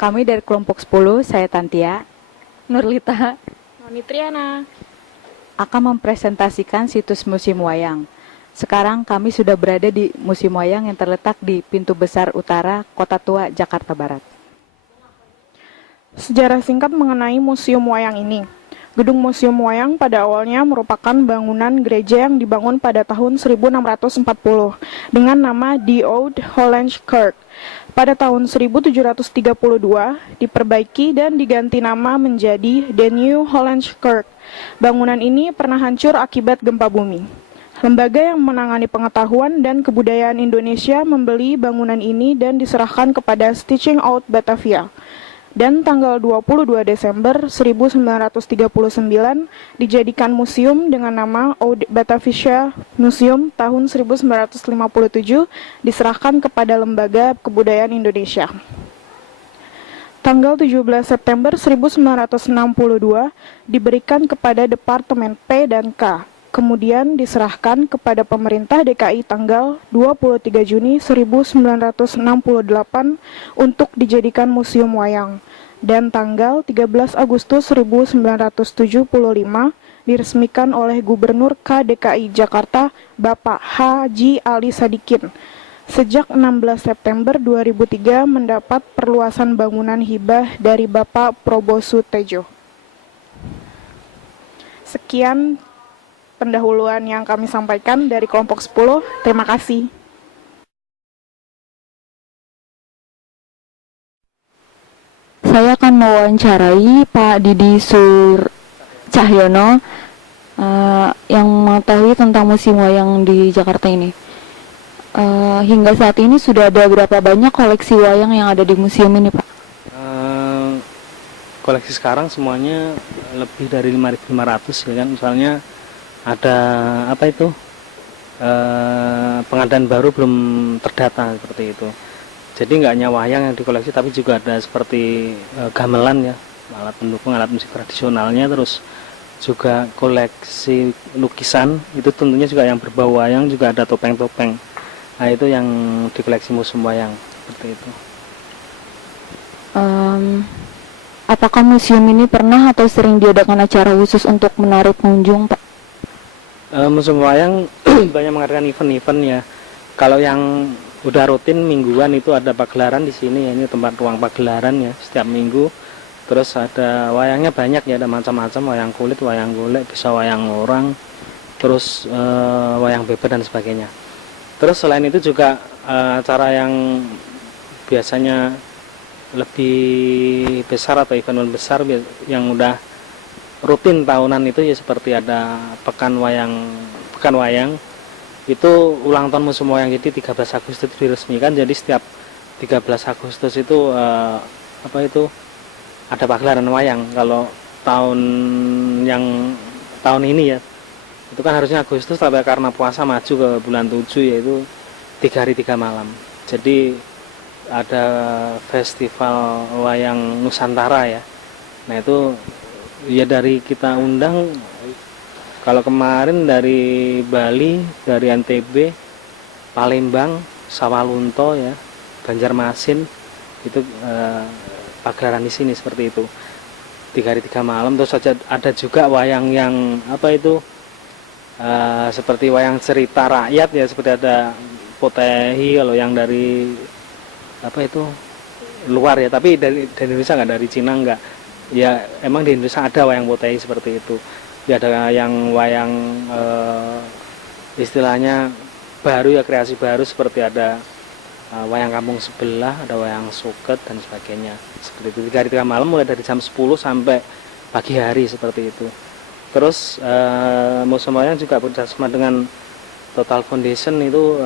Kami dari kelompok 10, saya Tantia, Nurlita. Noni Triana. akan mempresentasikan situs Museum Wayang. Sekarang kami sudah berada di Museum Wayang yang terletak di Pintu Besar Utara, Kota Tua, Jakarta Barat. Sejarah singkat mengenai Museum Wayang ini. Gedung Museum Wayang pada awalnya merupakan bangunan gereja yang dibangun pada tahun 1640 dengan nama The Old Holland Kirk. Pada tahun 1732 diperbaiki dan diganti nama menjadi The New Holland Kirk. Bangunan ini pernah hancur akibat gempa bumi. Lembaga yang menangani pengetahuan dan kebudayaan Indonesia membeli bangunan ini dan diserahkan kepada Stichting Out Batavia. Dan tanggal 22 Desember 1939 dijadikan museum dengan nama Oud Batavia Museum tahun 1957 diserahkan kepada Lembaga Kebudayaan Indonesia. Tanggal 17 September 1962 diberikan kepada Departemen P dan K. Kemudian diserahkan kepada pemerintah DKI tanggal 23 Juni 1968 untuk dijadikan museum wayang. Dan tanggal 13 Agustus 1975 diresmikan oleh Gubernur KDKI Jakarta Bapak Haji Ali Sadikin. Sejak 16 September 2003 mendapat perluasan bangunan hibah dari Bapak Probosu Tejo. Sekian pendahuluan yang kami sampaikan dari kelompok 10. Terima kasih. Saya akan mewawancarai Pak Didi Cahyono yang mengetahui tentang musim wayang di Jakarta ini. Hingga saat ini sudah ada berapa banyak koleksi wayang yang ada di museum ini, Pak? Koleksi sekarang semuanya lebih dari 5.500 ya kan. Misalnya ada apa itu pengadaan baru belum terdata seperti itu. Jadi nggak hanya wayang yang dikoleksi, tapi juga ada seperti gamelan ya, alat pendukung, alat musik tradisionalnya, terus juga koleksi lukisan, itu tentunya juga yang berbau wayang, juga ada topeng-topeng. Nah itu yang dikoleksi museum wayang, seperti itu. Apakah museum ini pernah atau sering diadakan acara khusus untuk menarik pengunjung, Pak? Museum wayang banyak mengadakan event-event ya. Kalau yang udah rutin mingguan itu ada pagelaran di sini ya, ini tempat ruang pagelaran ya setiap minggu. Terus ada wayangnya banyak ya, ada macam-macam, wayang kulit, wayang golek, bisa wayang orang, terus wayang beber dan sebagainya. Terus selain itu juga acara yang biasanya lebih besar atau event besar yang udah rutin tahunan itu ya seperti ada pekan wayang itu ulang tahun museum wayang, jadi 13 Agustus diresmikan, jadi setiap 13 Agustus itu ada pagelaran wayang. Kalau tahun ini ya itu kan harusnya Agustus, tapi karena puasa maju ke bulan 7 yaitu 3 hari 3 malam. Jadi ada festival wayang Nusantara ya. Nah itu ya dari kita undang. Kalau kemarin dari Bali, dari NTB, Palembang, Sawalunto ya, Banjarmasin itu pagelaran di sini seperti itu. 3 hari 3 malam. Terus ada juga wayang yang seperti wayang cerita rakyat ya, seperti ada Potehi kalau yang dari luar ya, tapi dari Indonesia nggak, dari Cina nggak. Ya emang di Indonesia ada wayang Potehi seperti itu. Ya ada yang wayang istilahnya baru ya, kreasi baru, seperti ada wayang kampung sebelah, ada wayang suket dan sebagainya seperti itu. 3 hari 3 malam mulai dari jam 10 sampai pagi hari seperti itu. Terus museum wayang juga bekerjasama dengan Total Foundation itu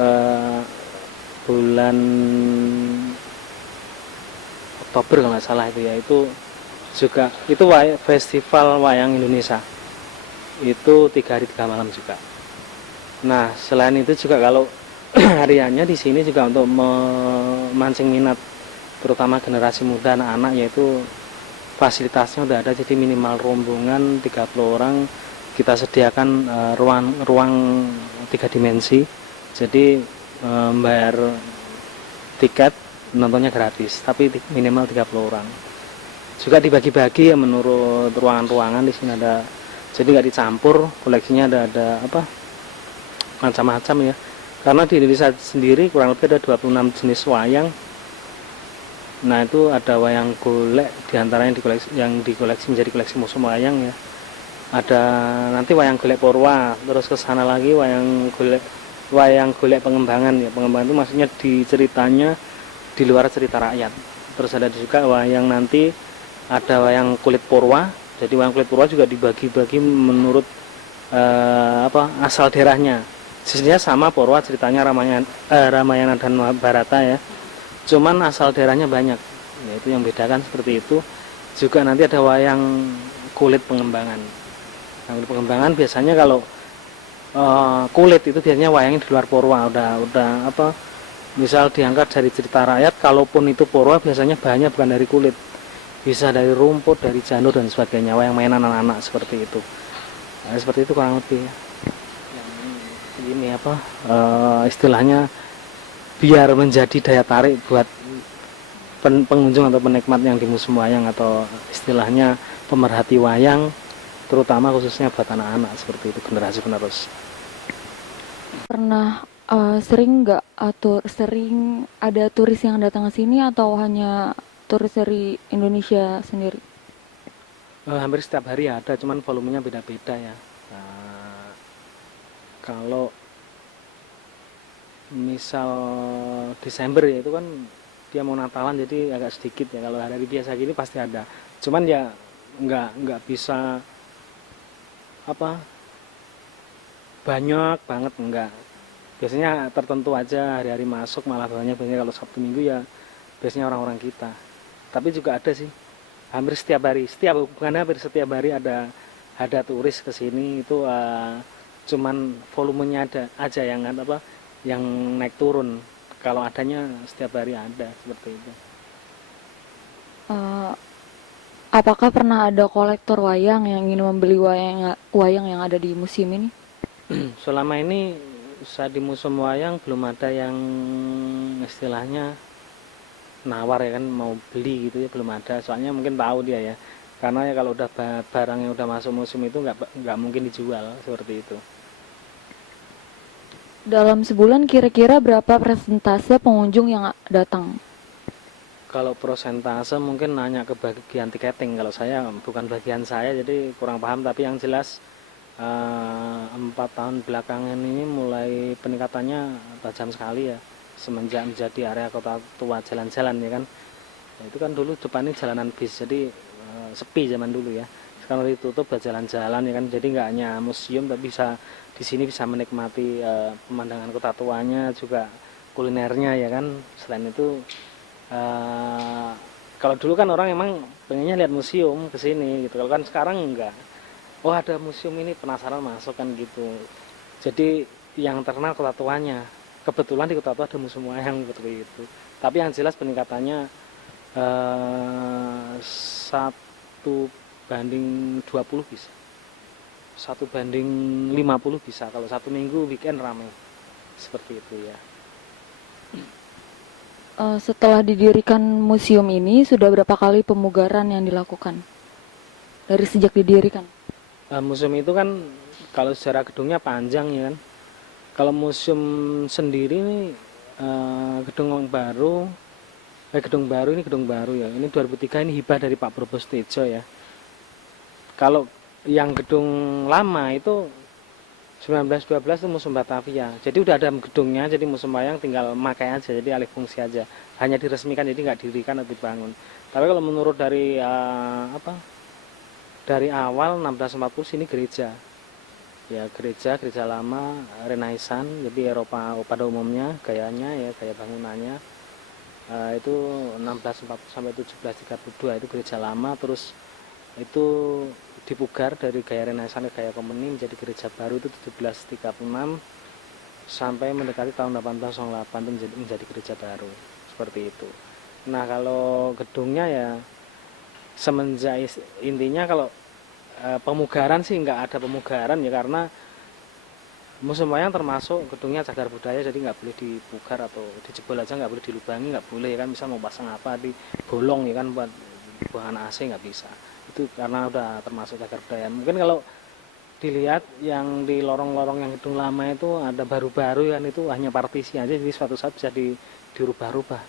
bulan Oktober kalau nggak salah itu ya, itu juga itu festival wayang Indonesia itu 3 hari 3 malam juga. Nah selain itu juga kalau hariannya di sini juga untuk memancing minat terutama generasi muda, anak-anak, yaitu fasilitasnya udah ada, jadi minimal rombongan 30 orang kita sediakan ruang 3 dimensi. Jadi bayar tiket nontonnya gratis, tapi minimal 30 orang. Juga dibagi-bagi ya menurut ruangan-ruangan. Di sini ada, jadi nggak dicampur, koleksinya ada apa macam-macam ya. Karena di Indonesia sendiri kurang lebih ada 26 jenis wayang. Nah itu ada wayang golek, diantaranya yang dikoleksi menjadi koleksi museum wayang ya. Ada nanti wayang golek Purwa, terus ke sana lagi wayang golek pengembangan ya. Pengembangan itu maksudnya di ceritanya di luar cerita rakyat. Terus ada juga wayang nanti ada wayang kulit Purwa. Jadi wayang kulit Purwa juga dibagi-bagi menurut asal daerahnya. Sebenarnya sama Purwa, ceritanya Ramayana dan Mahabharata ya. Cuman asal daerahnya banyak. Yaitu yang bedakan seperti itu. Juga nanti ada wayang kulit pengembangan. Nah, kulit pengembangan biasanya kalau kulit itu biasanya wayangnya di luar Purwa, udah apa? Misal diangkat dari cerita rakyat, kalaupun itu Purwa biasanya bahannya bukan dari kulit. Bisa dari rumput, dari janur dan sebagainya, wayang mainan anak-anak seperti itu. Nah, seperti itu kurang lebih. Ini apa? Istilahnya biar menjadi daya tarik buat pengunjung atau penikmat yang di museum wayang, atau istilahnya pemerhati wayang, terutama khususnya buat anak-anak seperti itu, generasi penerus. Pernah sering nggak sering ada turis yang datang ke sini atau hanya turis dari Indonesia sendiri? Hampir setiap hari ada, cuman volumenya beda-beda ya. Nah, kalau misal Desember ya itu kan dia mau Natalan, jadi agak sedikit ya. Kalau hari biasa gini pasti ada, cuman ya nggak bisa apa banyak banget, enggak. Biasanya tertentu aja, hari-hari masuk malah banyak. Biasanya kalau Sabtu Minggu ya biasanya orang-orang kita. Tapi juga ada sih, hampir setiap hari, hampir setiap hari ada turis ke sini itu. Cuman volumenya ada aja yang yang naik turun. Kalau adanya setiap hari ada seperti itu. Apakah pernah ada kolektor wayang yang ingin membeli wayang yang ada di museum ini? Selama ini saya di museum wayang belum ada yang istilahnya nawar ya kan, mau beli gitu ya, belum ada. Soalnya mungkin tahu dia ya, karena ya kalau udah barang yang udah masuk museum itu nggak mungkin dijual seperti itu. Dalam sebulan kira-kira berapa persentase pengunjung yang datang? Kalau persentase mungkin nanya ke bagian tiketing, kalau saya bukan bagian saya jadi kurang paham, tapi yang jelas 4 tahun belakangan ini mulai peningkatannya tajam sekali ya, semenjak menjadi area kota tua jalan-jalan ya kan. Nah, itu kan dulu depan ini jalanan bis, jadi sepi zaman dulu ya. Sekarang ditutup buat jalan-jalan ya kan, jadi nggak hanya museum tapi di sini bisa menikmati pemandangan kota tuanya, juga kulinernya ya kan. Selain itu kalau dulu kan orang emang pengennya lihat museum ke sini gitu, kalau kan sekarang enggak. Oh ada museum ini, penasaran masuk kan gitu. Jadi yang terkenal kota tuanya. Kebetulan di kota tua ada museum wayang seperti itu. Tapi yang jelas peningkatannya 1:20 bisa. 1:50 bisa. Kalau satu minggu weekend ramai. Seperti itu ya. Setelah didirikan museum ini, sudah berapa kali pemugaran yang dilakukan? Dari sejak didirikan? Museum itu kan kalau secara gedungnya panjang ya kan. Kalau museum sendiri ini gedung baru ya. Ini 2003, ini hibah dari Pak Probos Tejo ya. Kalau yang gedung lama itu 1912 itu Museum Batavia. Jadi udah ada gedungnya, jadi museum wayang tinggal makai aja, jadi alih fungsi aja. Hanya diresmikan, jadi nggak didirikan atau dibangun. Tapi kalau menurut dari dari awal 1640 sini gereja. Ya gereja lama Renaissance, jadi Eropa pada umumnya gayanya ya, gaya bangunannya itu 1640 sampai 1732 itu gereja lama. Terus itu dipugar dari gaya Renaissance ke gaya Komuni menjadi gereja baru itu 1736 sampai mendekati tahun 1808 itu menjadi gereja baru seperti itu. Nah kalau gedungnya ya semenjak intinya kalau pemugaran sih nggak ada pemugaran ya, karena Museum wayang termasuk gedungnya cagar budaya, jadi nggak boleh dipugar atau dijebol aja, nggak boleh dilubangi, nggak boleh ya kan, bisa mau pasang apa di bolong ya kan buat buangan AC nggak bisa. Itu karena udah termasuk cagar budaya. Mungkin kalau dilihat yang di lorong-lorong yang gedung lama itu ada baru-baru kan, itu hanya partisi aja, jadi suatu saat bisa dirubah-rubah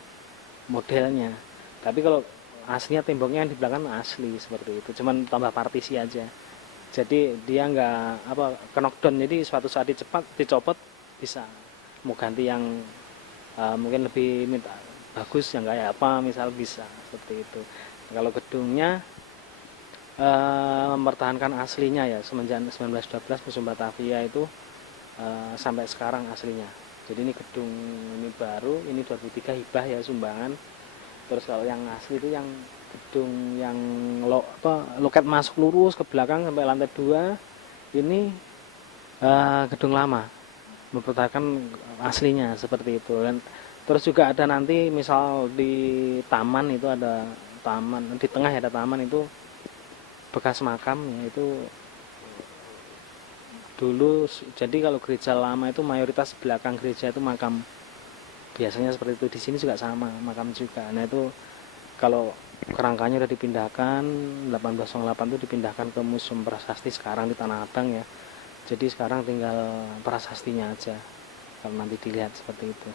modelnya. Tapi kalau aslinya temboknya yang di belakang asli seperti itu, cuman tambah partisi aja. Jadi dia nggak apa knockdown, jadi suatu saat dicopot bisa mau ganti yang mungkin lebih minta bagus yang kayak apa misal bisa seperti itu. Kalau gedungnya mempertahankan aslinya ya semenjak 1912 Museum Batavia itu sampai sekarang aslinya. Jadi ini gedung ini baru, ini 2003 hibah ya sumbangan. Terus kalau yang asli itu yang gedung yang loket masuk lurus ke belakang sampai lantai 2 ini gedung lama, mempertahankan aslinya seperti itu. Dan terus juga ada nanti misal di taman itu ada taman, di tengah ya ada taman itu bekas makam ya, itu dulu. Jadi kalau gereja lama itu mayoritas belakang gereja itu makam, biasanya seperti itu. Di sini juga sama, makam juga. Nah itu kalau kerangkanya udah dipindahkan 1808 itu dipindahkan ke Museum Prasasti sekarang di Tanah Abang ya. Jadi sekarang tinggal prasastinya aja kalau nanti dilihat seperti itu.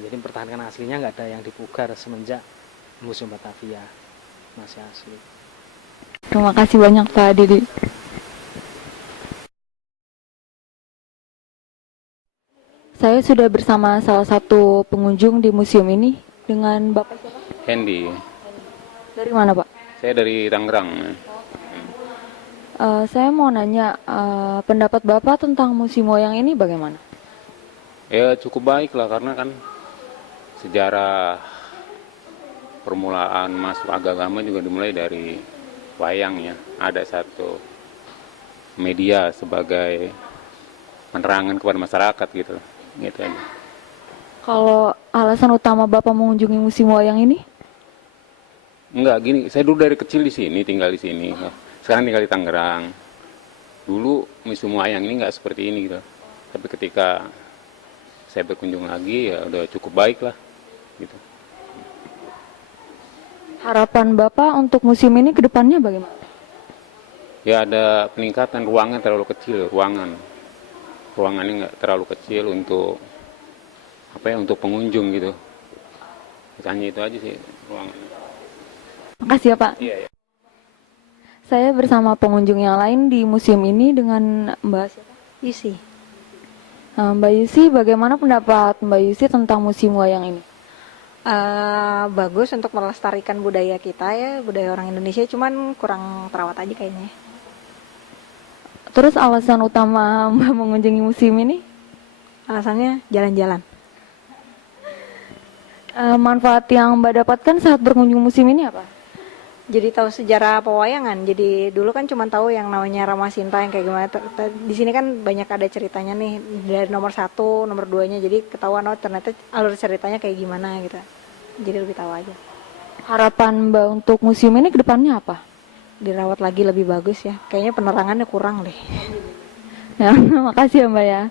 Jadi pertahankan aslinya, nggak ada yang dipugar semenjak Museum Batavia, masih asli. Terima kasih banyak Pak Didi. Saya sudah bersama salah satu pengunjung di museum ini dengan Bapak siapa? Hendy, Dari mana Pak? saya dari Tangerang. Saya mau nanya, pendapat Bapak tentang museum wayang ini bagaimana? Ya cukup baik lah karena kan sejarah permulaan masuk agama juga dimulai dari wayang ya. Ada satu media sebagai penerangan kepada masyarakat gitu. Gitu aja. Kalau alasan utama Bapak mengunjungi museum wayang ini? Enggak gini, saya dulu dari kecil di sini, tinggal di sini. Sekarang tinggal di Tangerang. Dulu museum wayang ini nggak seperti ini gitu. Tapi ketika saya berkunjung lagi ya udah cukup baik lah gitu. Harapan Bapak untuk museum ini ke depannya bagaimana? Ya ada peningkatan, ruangan terlalu kecil, ruangannya nggak terlalu kecil untuk apa ya, untuk pengunjung gitu. Hanya itu aja sih ruangan. Makasih ya Pak. Iya ya. Saya bersama pengunjung yang lain di museum ini dengan Mbak siapa? Yusi. Mbak Yusi, bagaimana pendapat Mbak Yusi tentang museum wayang ini? Bagus untuk melestarikan budaya kita ya, budaya orang Indonesia, cuman kurang terawat aja kayaknya. Terus alasan utama Mbak mengunjungi museum ini? Alasannya jalan-jalan. Manfaat yang Mbak dapatkan saat berkunjung museum ini apa? Jadi tahu sejarah pewayangan. Jadi dulu kan cuma tahu yang namanya Ramasinta yang kayak gimana. Di sini kan banyak ada ceritanya nih dari nomor 1, nomor 2-nya. Jadi ketahuan oh ternyata alur ceritanya kayak gimana gitu. Jadi lebih tahu aja. Harapan Mbak untuk museum ini ke depannya apa? Dirawat lagi lebih bagus ya. Kayaknya penerangannya kurang deh. Ya, makasih ya Mbak ya.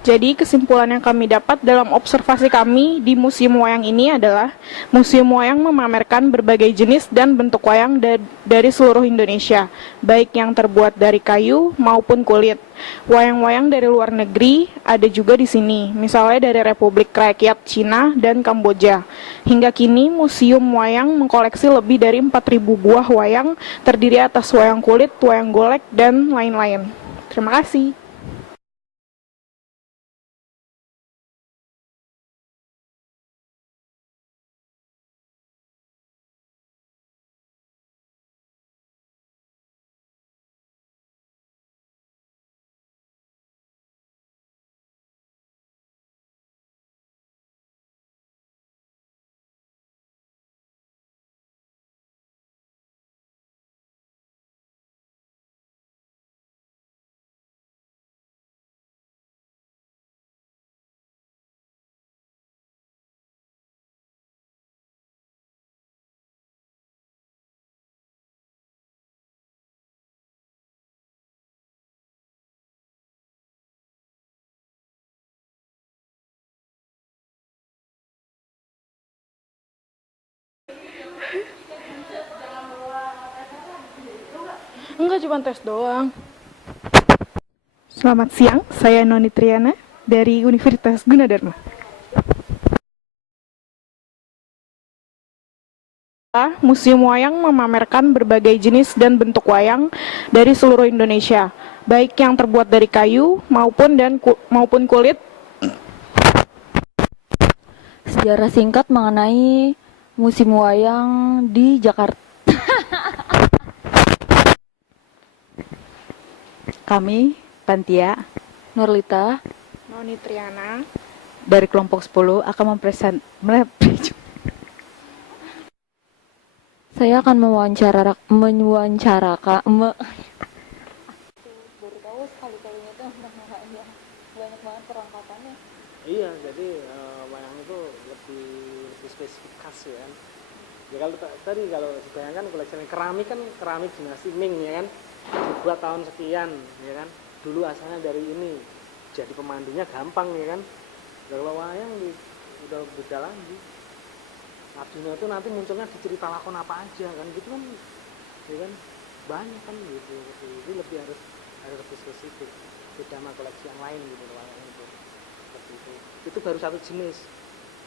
Jadi kesimpulan yang kami dapat dalam observasi kami di Museum Wayang ini adalah Museum Wayang memamerkan berbagai jenis dan bentuk wayang dari seluruh Indonesia, baik yang terbuat dari kayu maupun kulit. Wayang-wayang dari luar negeri ada juga di sini, misalnya dari Republik Rakyat Cina dan Kamboja. Hingga kini Museum Wayang mengkoleksi lebih dari 4.000 buah wayang terdiri atas wayang kulit, wayang golek, dan lain-lain. Terima kasih. Enggak, cuma tes doang. Selamat siang, saya Noni Triana dari Universitas Gunadarma. Museum Wayang memamerkan berbagai jenis dan bentuk wayang dari seluruh Indonesia, baik yang terbuat dari kayu maupun kulit. Sejarah singkat mengenai musim wayang di Jakarta. Kami, Pantia, Nurlita, Noni Triana. dari kelompok 10 akan saya akan Iya, jadi wayang itu lebih spesifik khas ya kan. Ya kalau tadi kalau dibayangkan koleksi keramik kan keramik dinasti Ming ya kan, dibuat tahun sekian ya kan. Dulu asalnya dari ini, jadi pemandunya gampang ya kan. Kalau wayang udah beda lagi. Arjuna itu nanti munculnya di cerita lakon apa aja kan gitu kan, ya kan banyak kan gitu. Jadi lebih harus lebih spesifik, beda sama koleksi yang lain gitu wayang itu. Itu baru satu jenis.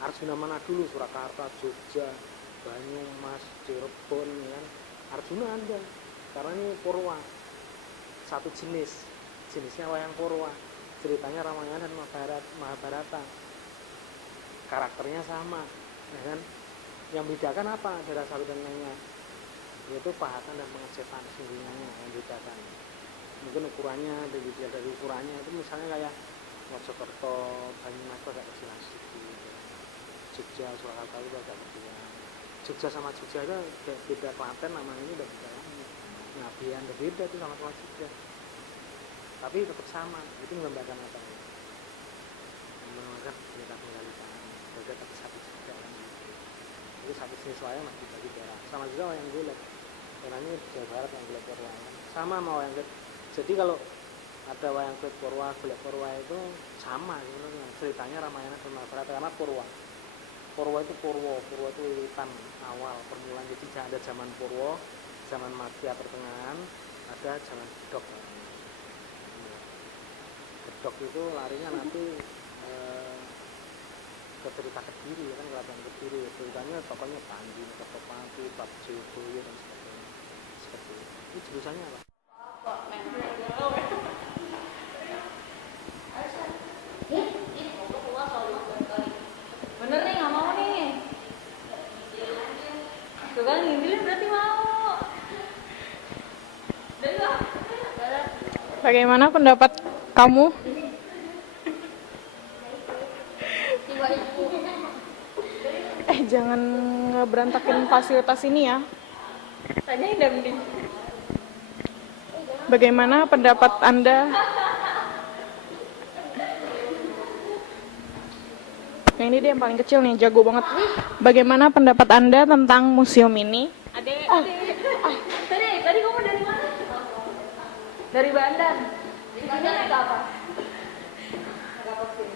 Arjuna mana dulu? Surakarta, Jogja, Banyumas, Cirebon ya kan. Arjuna ada karena ini Purwa, satu jenisnya wayang Purwa, ceritanya Ramayana dan Mahabharata, karakternya sama ya kan. Yang bedakan apa antara satu dan lainnya? Yaitu pahatan dan pengecetan sungguhnya yang bedakan. Mungkin ukurannya dari ukurannya itu misalnya kayak Mojokerto, Banyumas itu agak kecilan sedikit, Jogja, Surakarta itu agak kecilan. Jogja sama Jogja itu beda, Klaten namanya ini udah beda lagi. Ngabian udah beda itu sama-sama Jogja. Tapi tetap sama, itu menggambarkan apa? Menggambarkan cerita penggalitan, beda tapi satu juga kan gitu. Itu satu jenis wayang masih bagi daerah. Sama juga wayang golek. Karena ini Jawa Barat yang golek wayang. Sama sama wayang golek. Jadi kalau ada wayang kulit Purwa, golek Purwa itu sama sebenarnya. Ceritanya Ramayana dan Mahabharata karena Purwa itu Purwa itu wiwitan awal permulaan. Jadi ada zaman Purwa, zaman Madya pertengahan, ada zaman Gedhog. Gedhog itu larinya nanti ke cerita Kediri kan, Keraton Kediri. Ceritanya tokohnya Panji, Kertopati, Babjoboyo dan sebagainya. Seperti itu. Ini jurusannya apa? bener nih, nggak mau nih. Tuh kan ngintilin berarti mau. Bagaimana pendapat kamu? Jangan ngeberantakin fasilitas ini ya. Tanyain dah mending. Bagaimana pendapat Anda? Yang ini dia yang paling kecil nih, jago banget. Bagaimana pendapat Anda tentang museum ini? Tadi kamu dari mana? Dari Bandan. Di Bandan naik apa? Naik apa sih?